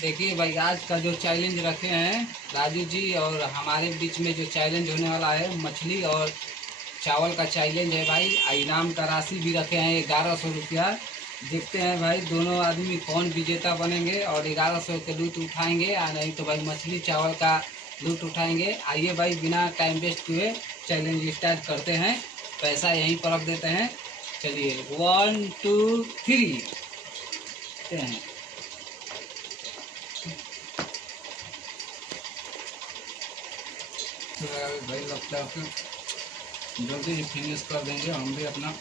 देखिए भाई, आज का जो चैलेंज रखे हैं राजू जी और हमारे बीच में, जो चैलेंज होने वाला है मछली और चावल का चैलेंज है भाई। इनाम का राशि भी रखे हैं 1100 रुपया। देखते हैं भाई दोनों आदमी कौन विजेता बनेंगे और 1100 के लूट उठाएंगे या नहीं तो भाई मछली चावल का लूट उठाएंगे। आइए भाई, बिना टाइम वेस्ट हुए चैलेंज स्टार्ट करते हैं। पैसा यहीं पर रख देते हैं। चलिए 1 2 3 हैं। तो भाई लगता है कि जल्दी फिनिश कर देंगे। हम भी अपना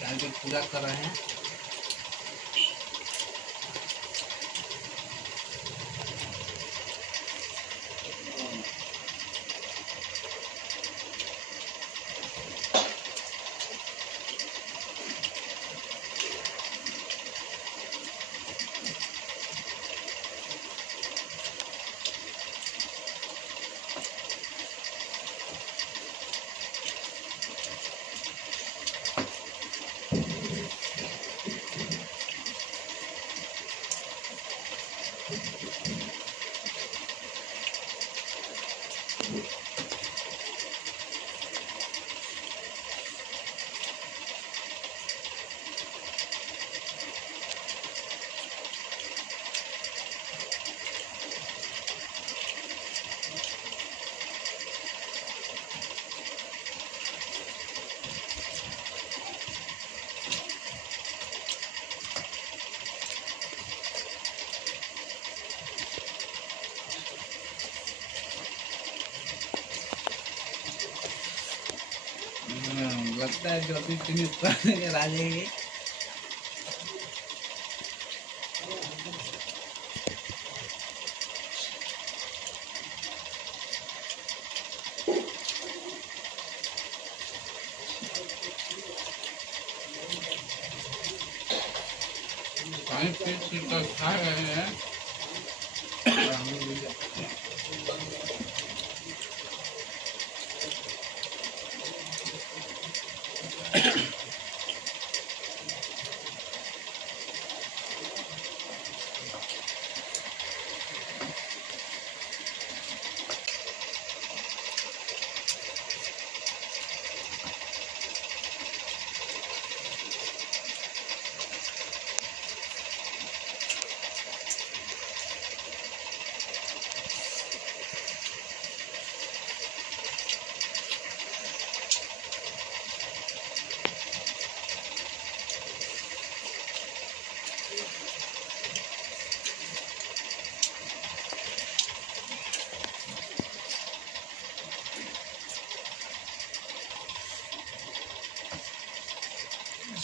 टारगेट पूरा कर रहे हैं। लगता है जल्दी फिनिश कर देंगे राजे की। खा रहे हैं।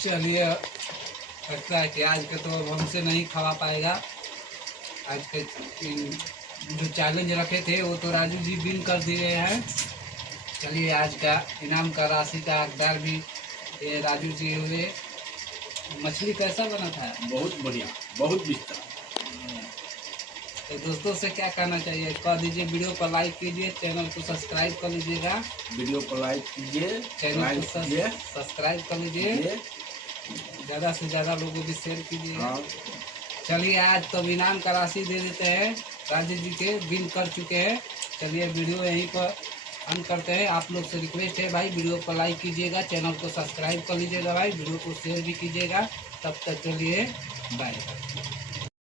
चलिए, लगता है कि आज के तो हमसे नहीं खवा पाएगा। आज के जो चैलेंज रखे थे वो तो राजू जी विन कर दिए हैं। चलिए, आज का इनाम का राशि का हकदार भी ये राजू जी हुए। मछली कैसा बना था? बहुत बढ़िया, बहुत बिस्तर। तो दोस्तों से क्या कहना चाहिए, कह दीजिए वीडियो को लाइक कीजिए, चैनल को सब्सक्राइब कर लीजिएगा। वीडियो को लाइक कीजिए, चैनल को सब्सक्राइब कर लीजिए, ज़्यादा से ज़्यादा लोगों को शेयर कीजिए। हाँ। चलिए, आज तो इनाम का राशि दे देते हैं। राजू जी के विन कर चुके हैं। चलिए, वीडियो यहीं पर अंत करते हैं। आप लोग से रिक्वेस्ट है भाई, वीडियो को लाइक कीजिएगा, चैनल को सब्सक्राइब कर लीजिएगा भाई, वीडियो को शेयर भी कीजिएगा। तब तक के लिए बाय।